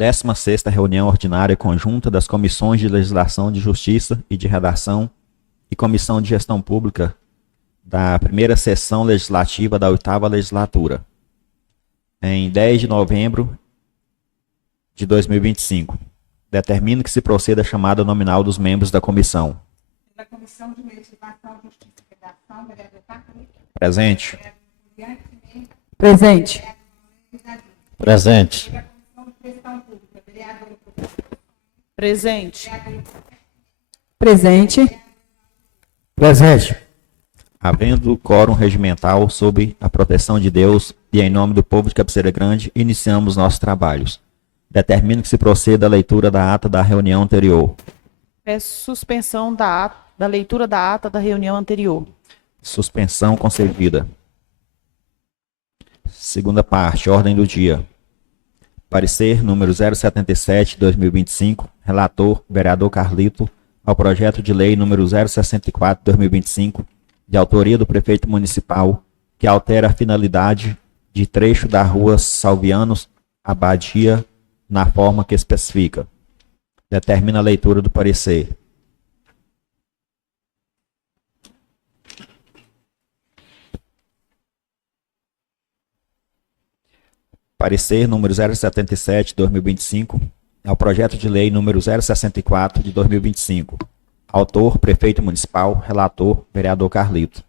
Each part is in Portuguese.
16ª reunião ordinária conjunta das Comissões de Legislação, de Justiça e de Redação e Comissão de Gestão Pública da primeira sessão legislativa da 8ª legislatura, em 10 de novembro de 2025. Determino que se proceda a chamada nominal dos membros da comissão. Da Comissão de Legislação, Justiça e Redação, vereador Carlos. Presente. Presente. Presente. Presente. Presente. Presente. Havendo quórum regimental sob a proteção de Deus e em nome do povo de Cabeceira Grande, iniciamos nossos trabalhos. Determino que se proceda a leitura da ata da reunião anterior. Peço suspensão da leitura da ata da reunião anterior. Suspensão concedida. Segunda parte, ordem do dia. Parecer número 077/2025, relator, vereador Carlito, ao projeto de lei número 064/2025, de autoria do prefeito municipal, que altera a finalidade de trecho da rua Salvianos Abadia na forma que especifica. Determina a leitura do parecer. Parecer número 077/2025, ao projeto de lei número 064/2025. Autor, prefeito municipal, relator, vereador Carlito.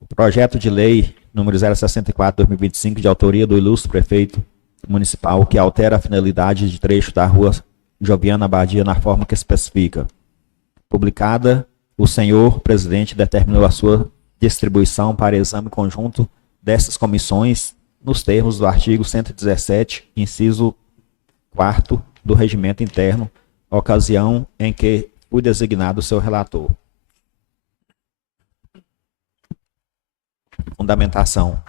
O projeto de lei número 064/2025, de autoria do ilustre prefeito municipal, que altera a finalidade de trecho da rua Joviana Abadia na forma que especifica. Publicada, o senhor presidente determinou a sua distribuição para exame conjunto dessas comissões nos termos do artigo 117, inciso 4º do Regimento Interno, ocasião em que foi designado seu relator. Fundamentação.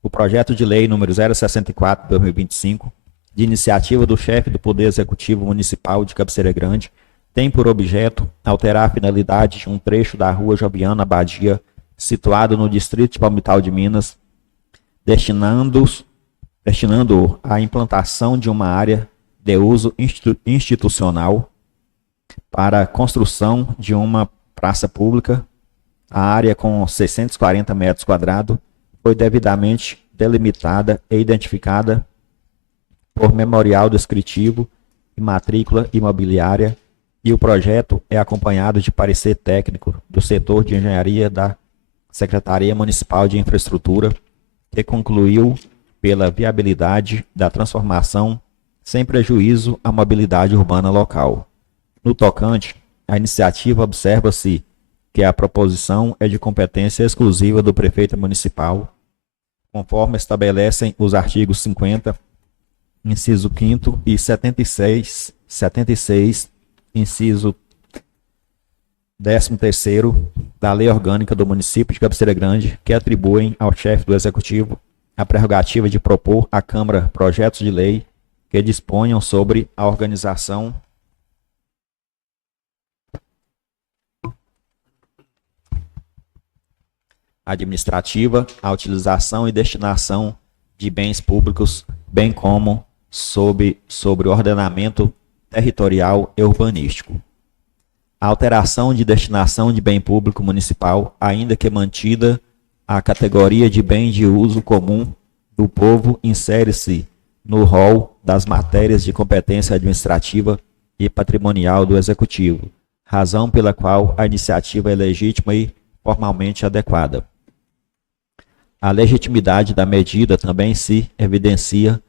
O projeto de lei número 064/2025, de iniciativa do chefe do Poder Executivo Municipal de Cabeceira Grande, tem por objeto alterar a finalidade de um trecho da rua Joviana Abadia, situado no distrito de Palmital de Minas, destinando-o à implantação de uma área de uso institucional para a construção de uma praça pública. A área, com 640 metros quadrados, foi devidamente delimitada e identificada por memorial descritivo e matrícula imobiliária, e o projeto é acompanhado de parecer técnico do setor de engenharia da Secretaria Municipal de Infraestrutura, que concluiu pela viabilidade da transformação sem prejuízo à mobilidade urbana local. No tocante, a iniciativa observa-se que a proposição é de competência exclusiva do prefeito municipal, conforme estabelecem os artigos 50, inciso 5º e 76, inciso 13º da Lei Orgânica do Município de Cabeceira Grande, que atribuem ao chefe do Executivo a prerrogativa de propor à Câmara projetos de lei que disponham sobre a organização administrativa, a utilização e destinação de bens públicos, bem como sobre o ordenamento territorial e urbanístico. A alteração de destinação de bem público municipal, ainda que mantida a categoria de bem de uso comum do povo, insere-se no rol das matérias de competência administrativa e patrimonial do Executivo, razão pela qual a iniciativa é legítima e formalmente adequada. A legitimidade da medida também se evidencia.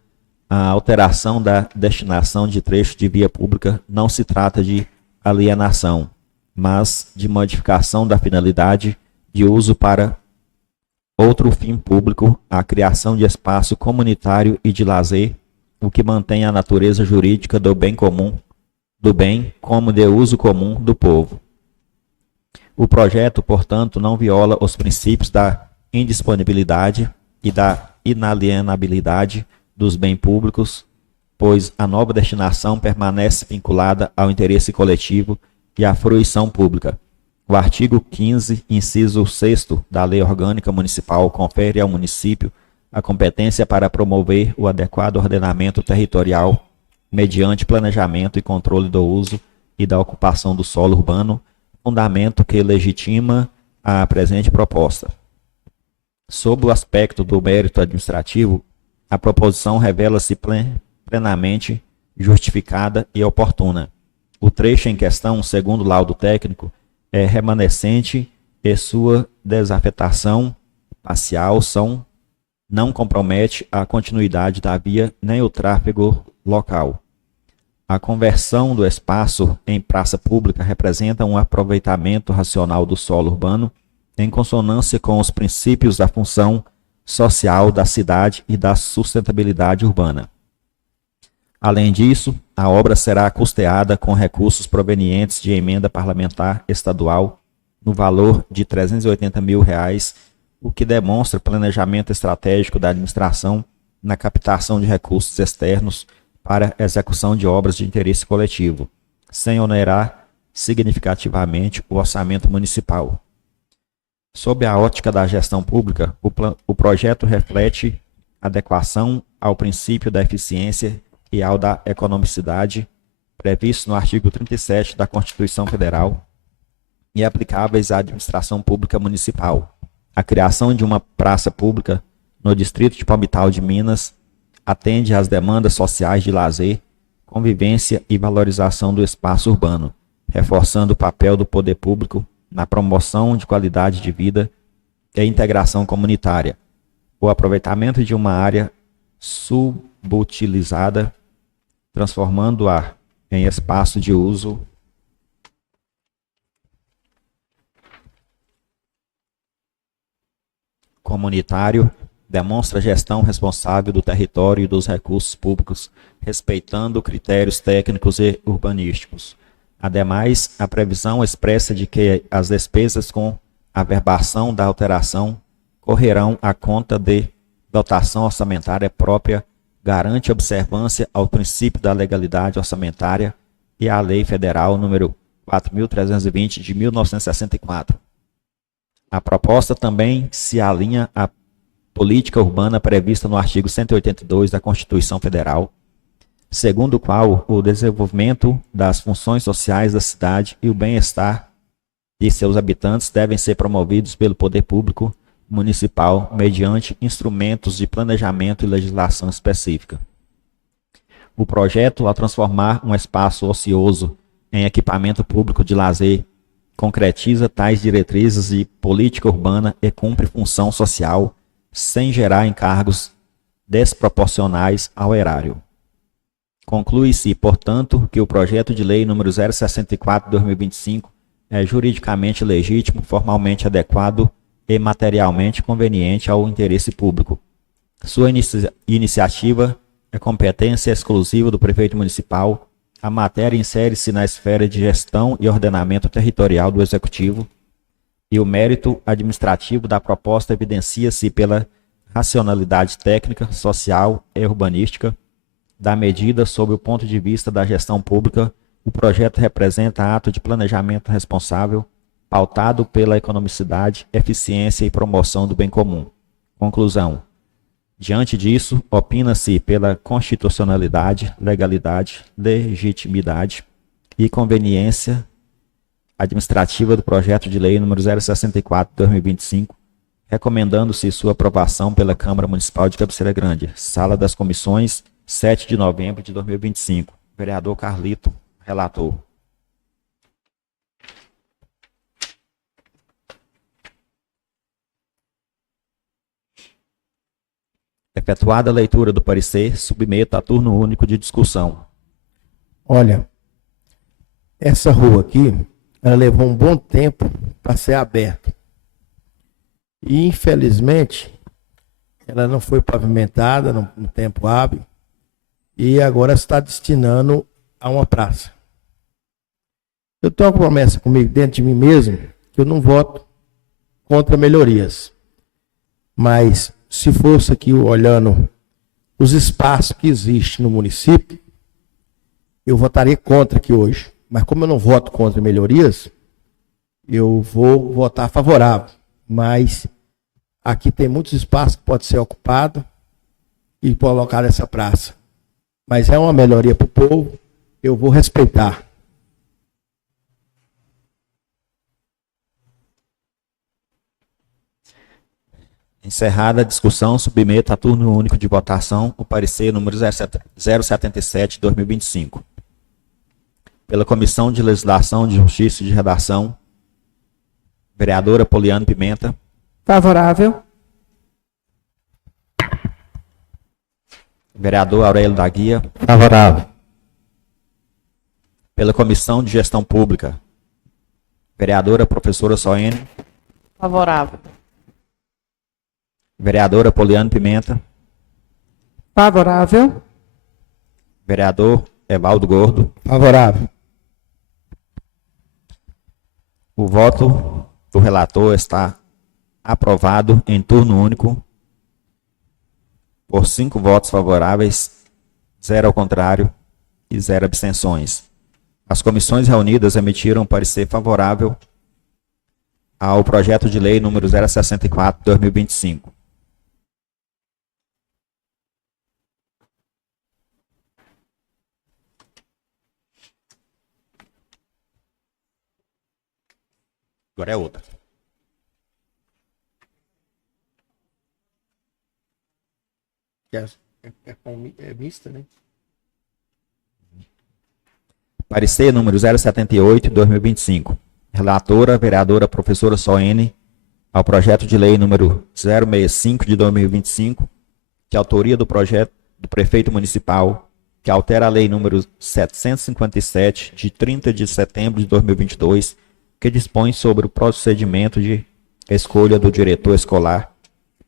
A alteração da destinação de trecho de via pública não se trata de alienação, mas de modificação da finalidade de uso para outro fim público, a criação de espaço comunitário e de lazer, o que mantém a natureza jurídica do bem comum, do bem como de uso comum do povo. O projeto, portanto, não viola os princípios da indisponibilidade e da inalienabilidade dos bens públicos, pois a nova destinação permanece vinculada ao interesse coletivo e à fruição pública. O artigo 15, inciso 6º da Lei Orgânica Municipal confere ao município a competência para promover o adequado ordenamento territorial mediante planejamento e controle do uso e da ocupação do solo urbano, fundamento que legitima a presente proposta. Sob o aspecto do mérito administrativo, a proposição revela-se plenamente justificada e oportuna. O trecho em questão, segundo o laudo técnico, é remanescente e sua desafetação parcial não compromete a continuidade da via nem o tráfego local. A conversão do espaço em praça pública representa um aproveitamento racional do solo urbano em consonância com os princípios da função social da cidade e da sustentabilidade urbana. Além disso, a obra será custeada com recursos provenientes de emenda parlamentar estadual no valor de R$ 380 mil, o que demonstra planejamento estratégico da administração na captação de recursos externos para execução de obras de interesse coletivo, sem onerar significativamente o orçamento municipal. Sob a ótica da gestão pública, o projeto reflete adequação ao princípio da eficiência e ao da economicidade previsto no artigo 37 da Constituição Federal e aplicáveis à administração pública municipal. A criação de uma praça pública no distrito de Palmital de Minas atende às demandas sociais de lazer, convivência e valorização do espaço urbano, reforçando o papel do poder público na promoção de qualidade de vida e integração comunitária. O aproveitamento de uma área subutilizada, transformando-a em espaço de uso comunitário, demonstra gestão responsável do território e dos recursos públicos, respeitando critérios técnicos e urbanísticos. Ademais, a previsão expressa de que as despesas com averbação da alteração correrão à conta de dotação orçamentária própria garante observância ao princípio da legalidade orçamentária e à Lei Federal nº 4.320 de 1964. A proposta também se alinha à política urbana prevista no artigo 182 da Constituição Federal, segundo o qual o desenvolvimento das funções sociais da cidade e o bem-estar de seus habitantes devem ser promovidos pelo poder público municipal mediante instrumentos de planejamento e legislação específica. O projeto, ao transformar um espaço ocioso em equipamento público de lazer, concretiza tais diretrizes de política urbana e cumpre função social sem gerar encargos desproporcionais ao erário. Conclui-se, portanto, que o projeto de lei número 064/2025 é juridicamente legítimo, formalmente adequado e materialmente conveniente ao interesse público. Sua iniciativa é competência exclusiva do prefeito municipal. A matéria insere-se na esfera de gestão e ordenamento territorial do Executivo e o mérito administrativo da proposta evidencia-se pela racionalidade técnica, social e urbanística da medida sob o ponto de vista da gestão pública. O projeto representa ato de planejamento responsável, pautado pela economicidade, eficiência e promoção do bem comum. Conclusão. Diante disso, opina-se pela constitucionalidade, legalidade, legitimidade e conveniência administrativa do projeto de lei número 064/2025, recomendando-se sua aprovação pela Câmara Municipal de Cabeceira Grande, Sala das Comissões, 7 de novembro de 2025. Vereador Carlito, relator. Efetuada a leitura do parecer, submeto a turno único de discussão. Olha, essa rua aqui, ela levou um bom tempo para ser aberta. E, infelizmente, ela não foi pavimentada no tempo hábil e agora está destinando a uma praça. Eu tenho uma promessa comigo dentro de mim mesmo que eu não voto contra melhorias. Mas, se fosse aqui olhando os espaços que existem no município, eu votaria contra aqui hoje. Mas como eu não voto contra melhorias, eu vou votar favorável. Mas aqui tem muitos espaços que pode ser ocupado e colocar nessa praça. Mas é uma melhoria para o povo, eu vou respeitar. Encerrada a discussão, submeto a turno único de votação o parecer número 077/2025. Pela Comissão de Legislação, de Justiça e de Redação, vereadora Poliana Pimenta. Favorável. Vereador Aurélio da Guia. Favorável. Pela Comissão de Gestão Pública, vereadora professora Soene. Favorável. Vereadora Poliana Pimenta. Favorável. Vereador Evaldo Gordo. Favorável. O voto do relator está aprovado em turno único por 5 votos favoráveis, 0 ao contrário e 0 abstenções. As comissões reunidas emitiram parecer favorável ao projeto de lei número 064/2025. Agora é outra. É mista, né? Parecer número 078/2025. Relatora, vereadora professora Soene, ao projeto de lei número 065 de 2025, de autoria do projeto do prefeito municipal, que altera a lei número 757 de 30 de setembro de 2022, que dispõe sobre o procedimento de escolha do diretor escolar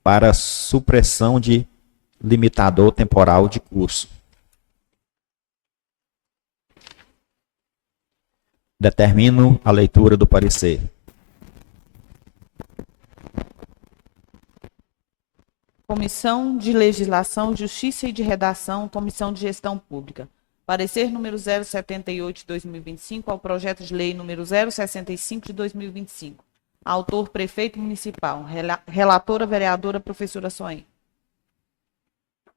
para supressão de limitador temporal de curso. Determino a leitura do parecer. Comissão de Legislação, Justiça e de Redação, Comissão de Gestão Pública. Parecer número 078 de 2025 ao projeto de lei número 065 de 2025. Autor, prefeito municipal. Relatora, vereadora professora Soen.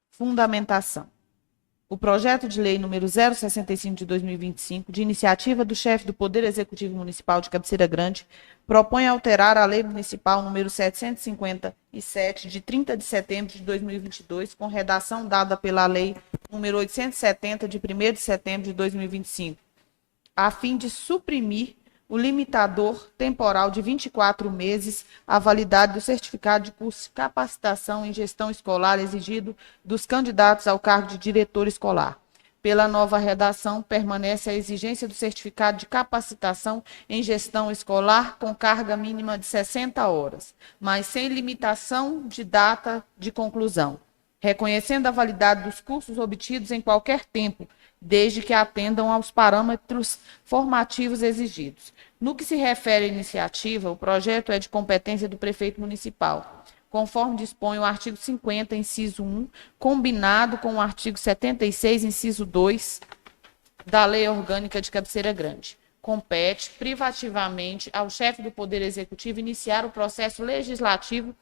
Fundamentação. O projeto de lei número 065 de 2025, de iniciativa do chefe do Poder Executivo Municipal de Cabeceira Grande, propõe alterar a lei municipal número 757 de 30 de setembro de 2022, com redação dada pela lei número 870 de 1º de setembro de 2025, a fim de suprimir o limitador temporal de 24 meses à validade do certificado de curso de capacitação em gestão escolar exigido dos candidatos ao cargo de diretor escolar. Pela nova redação, permanece a exigência do certificado de capacitação em gestão escolar com carga mínima de 60 horas, mas sem limitação de data de conclusão, reconhecendo a validade dos cursos obtidos em qualquer tempo, desde que atendam aos parâmetros formativos exigidos. No que se refere à iniciativa, o projeto é de competência do prefeito municipal, conforme dispõe o artigo 50, inciso 1, combinado com o artigo 76, inciso 2, da Lei Orgânica de Cabeceira Grande. Compete privativamente ao chefe do Poder Executivo iniciar o processo legislativo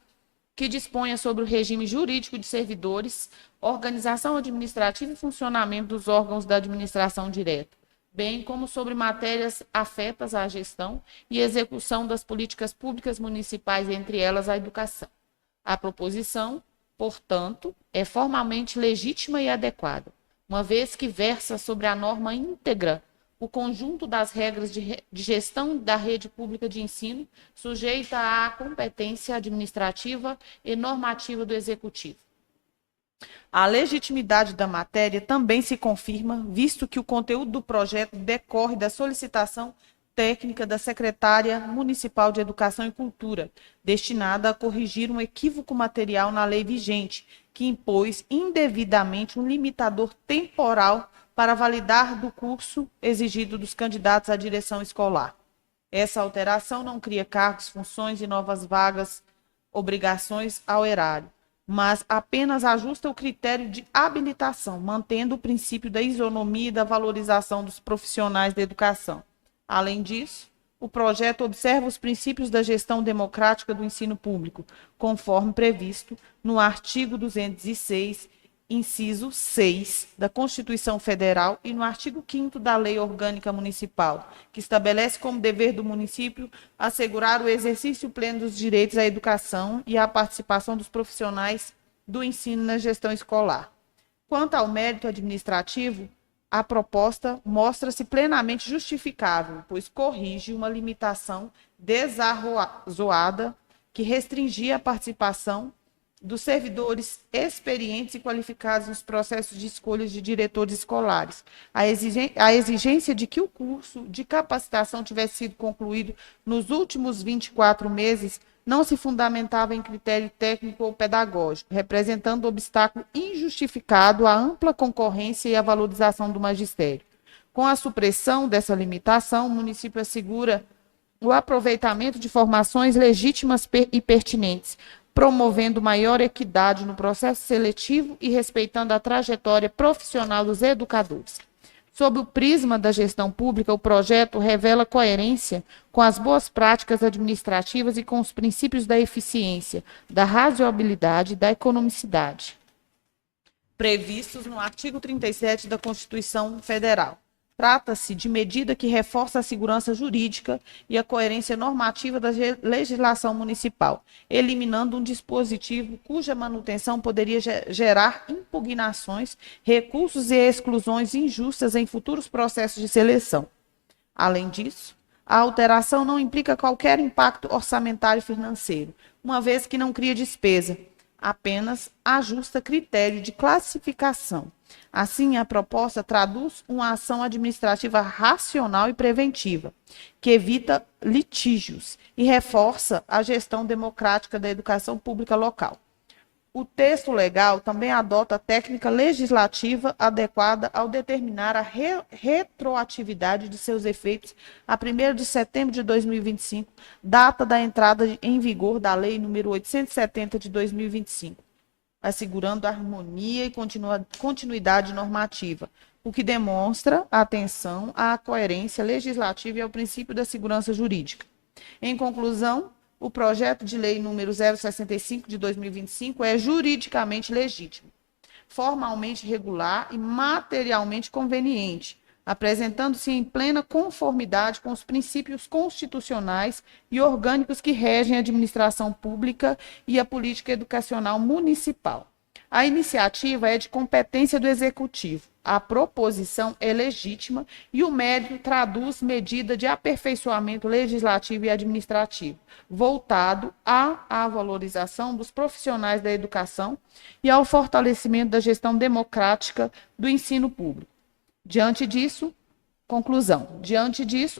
que disponha sobre o regime jurídico de servidores, organização administrativa e funcionamento dos órgãos da administração direta, bem como sobre matérias afetas à gestão e execução das políticas públicas municipais, entre elas a educação. A proposição, portanto, é formalmente legítima e adequada, uma vez que versa sobre a norma íntegra o conjunto das regras de gestão da rede pública de ensino, sujeita à competência administrativa e normativa do Executivo. A legitimidade da matéria também se confirma, visto que o conteúdo do projeto decorre da solicitação técnica da Secretária Municipal de Educação e Cultura, destinada a corrigir um equívoco material na lei vigente, que impôs indevidamente um limitador temporal para validar do curso exigido dos candidatos à direção escolar. Essa alteração não cria cargos, funções e novas vagas, obrigações ao erário, mas apenas ajusta o critério de habilitação, mantendo o princípio da isonomia e da valorização dos profissionais da educação. Além disso, o projeto observa os princípios da gestão democrática do ensino público, conforme previsto no artigo 206, inciso 6 da Constituição Federal e no artigo 5º da Lei Orgânica Municipal, que estabelece como dever do município assegurar o exercício pleno dos direitos à educação e à participação dos profissionais do ensino na gestão escolar. Quanto ao mérito administrativo, a proposta mostra-se plenamente justificável, pois corrige uma limitação desarrazoada que restringia a participação dos servidores experientes e qualificados nos processos de escolha de diretores escolares. A exigência de que o curso de capacitação tivesse sido concluído nos últimos 24 meses não se fundamentava em critério técnico ou pedagógico, representando obstáculo injustificado à ampla concorrência e à valorização do magistério. Com a supressão dessa limitação, o município assegura o aproveitamento de formações legítimas e pertinentes, promovendo maior equidade no processo seletivo e respeitando a trajetória profissional dos educadores. Sob o prisma da gestão pública, o projeto revela coerência com as boas práticas administrativas e com os princípios da eficiência, da razoabilidade e da economicidade, previstos no artigo 37 da Constituição Federal. Trata-se de medida que reforça a segurança jurídica e a coerência normativa da legislação municipal, eliminando um dispositivo cuja manutenção poderia gerar impugnações, recursos e exclusões injustas em futuros processos de seleção. Além disso, a alteração não implica qualquer impacto orçamentário e financeiro, uma vez que não cria despesa, apenas ajusta critério de classificação. Assim, a proposta traduz uma ação administrativa racional e preventiva, que evita litígios e reforça a gestão democrática da educação pública local. O texto legal também adota a técnica legislativa adequada ao determinar a retroatividade de seus efeitos a 1º de setembro de 2025, data da entrada em vigor da Lei nº 870 de 2025, assegurando a harmonia e continuidade normativa, o que demonstra atenção à coerência legislativa e ao princípio da segurança jurídica. Em conclusão, o projeto de lei número 065 de 2025 é juridicamente legítimo, formalmente regular e materialmente conveniente, apresentando-se em plena conformidade com os princípios constitucionais e orgânicos que regem a administração pública e a política educacional municipal. A iniciativa é de competência do Executivo. A proposição é legítima e o mérito traduz medida de aperfeiçoamento legislativo e administrativo, voltado à valorização dos profissionais da educação e ao fortalecimento da gestão democrática do ensino público. Diante disso,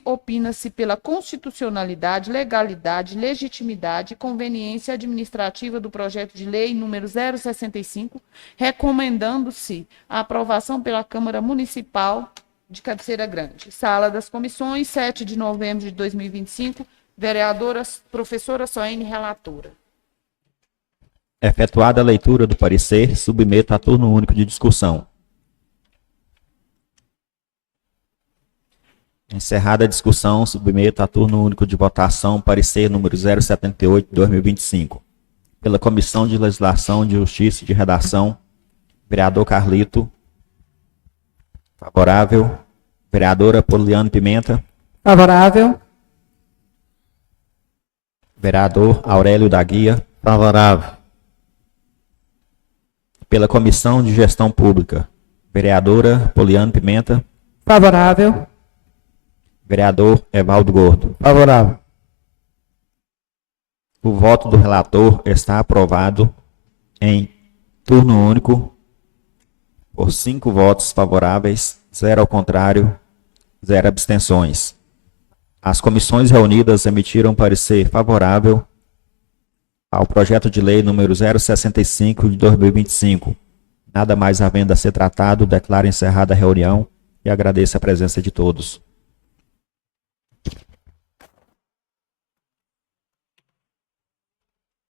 opina-se pela constitucionalidade, legalidade, legitimidade e conveniência administrativa do projeto de lei número 065, recomendando-se a aprovação pela Câmara Municipal de Cabeceira Grande. Sala das Comissões, 7 de novembro de 2025, vereadora professora Soene, relatora. Efetuada a leitura do parecer, submeto a turno único de discussão. Encerrada a discussão, submeto a turno único de votação parecer número 078 de 2025. Pela Comissão de Legislação, de Justiça e de Redação, vereador Carlito. Favorável. Vereadora Poliana Pimenta. Favorável. Vereador Aurélio da Guia. Favorável. Pela Comissão de Gestão Pública, vereadora Poliana Pimenta. Favorável. Vereador Evaldo Gordo. Favorável. O voto do relator está aprovado em turno único por 5 votos favoráveis, 0 ao contrário, 0 abstenções. As comissões reunidas emitiram parecer favorável ao projeto de lei número 065 de 2025. Nada mais havendo a ser tratado, declaro encerrada a reunião e agradeço a presença de todos.